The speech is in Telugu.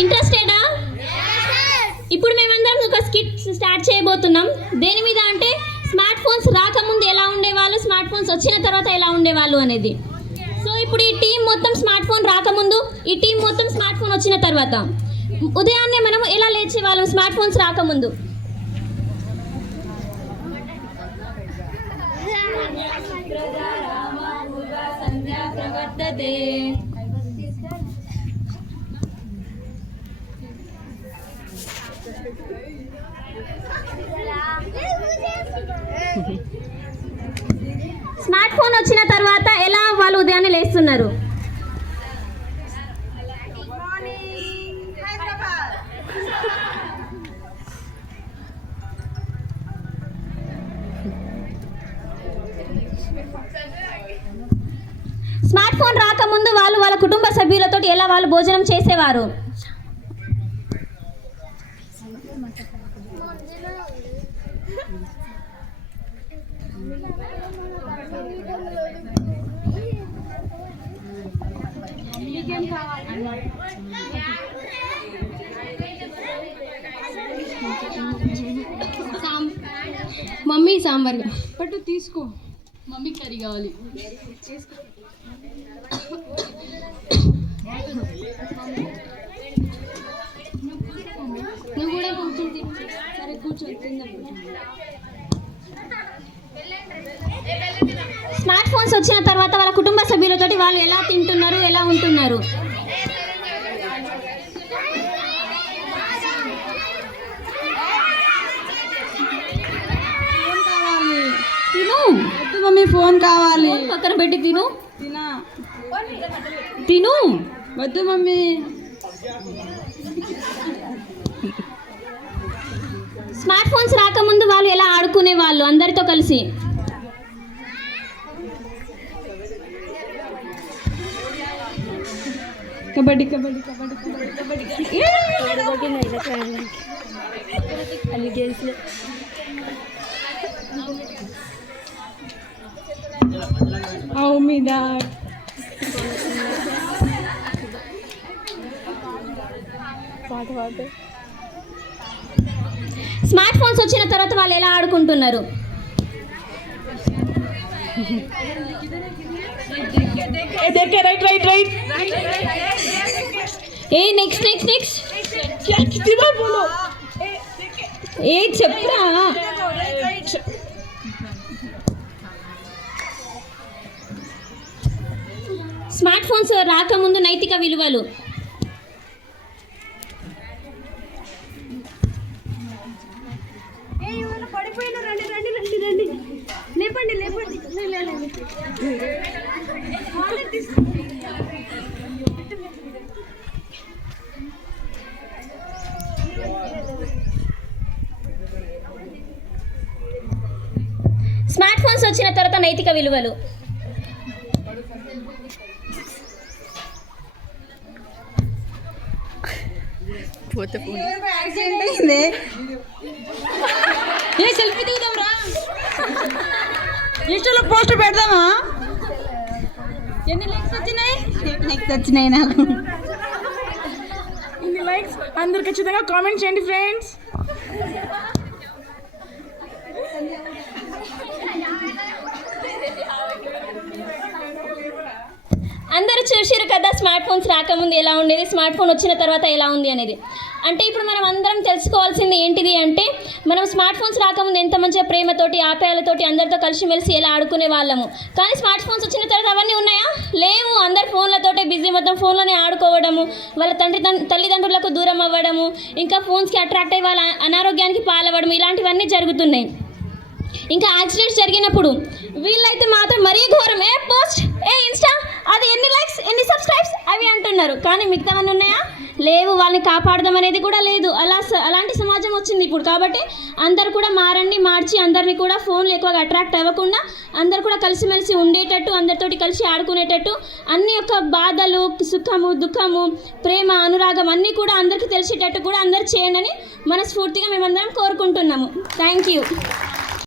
ఇంట్రెస్టెడా? ఇప్పుడు మేమందరం ఒక స్కిట్ స్టార్ట్ చేయబోతున్నాం. దేని మీద అంటే స్మార్ట్ ఫోన్స్ రాకముందు ఎలా ఉండేవాళ్ళు, స్మార్ట్ ఫోన్స్ వచ్చిన తర్వాత ఎలా ఉండేవాళ్ళు అనేది. సో ఇప్పుడు ఈ టీం మొత్తం స్మార్ట్ ఫోన్ రాకముందు, ఈ టీం మొత్తం స్మార్ట్ ఫోన్ వచ్చిన తర్వాత. ఉదయాన్నే మనం ఎలా లేచేవాళ్ళం స్మార్ట్ ఫోన్స్ రాకముందు? స్మార్ట్ ఫోన్ వచ్చిన తర్వాత ఎలా వాళ్ళు ఉదయాన్నే లేస్తున్నారు? స్మార్ట్ ఫోన్ రాకముందు వాళ్ళు వాళ్ళ కుటుంబ సభ్యులతో ఎలా వాళ్ళు భోజనం చేసేవారు? మమ్మీ సాంబార్ పట్టు తీసుకో, మమ్మీ కర్రీ కావాలి. నువ్వు కూడా కొంచెం సరే కూర్చొని స్మార్ట్ ఫోన్స్ వచ్చిన తర్వాత వాళ్ళ కుటుంబ సభ్యులతో వాళ్ళు ఎలా తింటున్నారు, ఎలా ఉంటున్నారు? తిను మమ్మీ, ఫోన్ కావాలి. పక్కన పెట్టి తిను. తిను వద్దు మమ్మీ. స్మార్ట్ ఫోన్స్ రాకముందు వాళ్ళు ఎలా ఆడుకునే వాళ్ళు అందరితో కలిసి? Kabaddi kabaddi kabaddi kabaddi kabaddi. Oh me that. Smart phones వచ్చిన తర్వాత వాళ్ళు ఎలా ఆడుకుంటున్నారు? ఏ నెక్స్ట్ నెక్స్ట్ నెక్స్ట్ ఏ చెప్పరా? స్మార్ట్ ఫోన్స్ రాకముందు నైతిక విలువలు. లేపండి లేపండి. స్మార్ట్ ఫోన్స్ వచ్చిన తర్వాత నైతిక విలువలు. సెల్ఫీ దిగుదాం రా, ఇన్స్టాలో పోస్ట్ పెడదామా? ఎన్ని లైక్స్ వచ్చినాయి? వచ్చినాయి నాకు. ఇన్ని లైక్స్ అందరు ఖచ్చితంగా కామెంట్ చేయండి ఫ్రెండ్స్. అందరూ చూసారు కదా స్మార్ట్ ఫోన్స్ రాకముందు ఎలా ఉండేది, స్మార్ట్ ఫోన్ వచ్చిన తర్వాత ఎలా ఉంది అనేది. అంటే ఇప్పుడు మనం అందరం తెలుసుకోవాల్సింది ఏంటిది అంటే, మనం స్మార్ట్ ఫోన్స్ రాకముందు ఎంత మంచిగా ప్రేమతోటి ఆప్యాయాలతోటి అందరితో కలిసిమెలిసి ఎలా ఆడుకునే వాళ్ళము. కానీ స్మార్ట్ ఫోన్స్ వచ్చిన తర్వాత అవన్నీ ఉన్నాయా? లేవు. అందరు ఫోన్లతోటే బిజీ, మొత్తం ఫోన్లోనే ఆడుకోవడము, వాళ్ళ తల్లిదండ్రులకు దూరం అవ్వడము, ఇంకా ఫోన్స్కి అట్రాక్ట్ అయ్యి వాళ్ళ అనారోగ్యానికి పాలవ్వడం, ఇలాంటివన్నీ జరుగుతున్నాయి. ఇంకా యాక్సిడెంట్స్ జరిగినప్పుడు వీళ్ళైతే మాత్రం మరీ ఘోరం, ఏ పోస్ట్, ఏ ఇన్స్టా, అది ఎన్ని లైక్స్, ఎన్ని సబ్స్క్రైబ్స్ అవి అంటున్నారు. కానీ మిగతావన్నీ ఉన్నాయా? లేవు. వాళ్ళని కాపాడడం అనేది కూడా లేదు. అలాంటి సమాజం వచ్చింది ఇప్పుడు. కాబట్టి అందరు కూడా మార్చి అందరినీ కూడా ఫోన్లు ఎక్కువగా అట్రాక్ట్ అవ్వకుండా అందరు కూడా కలిసిమెలిసి ఉండేటట్టు, అందరితోటి కలిసి ఆడుకునేటట్టు, అన్ని యొక్క బాధలు, సుఖము, దుఃఖము, ప్రేమ, అనురాగం అన్నీ కూడా అందరికీ తెలిసేటట్టు కూడా అందరు చేయండి అని మనస్ఫూర్తిగా మేమందరం కోరుకుంటున్నాము. Thank you.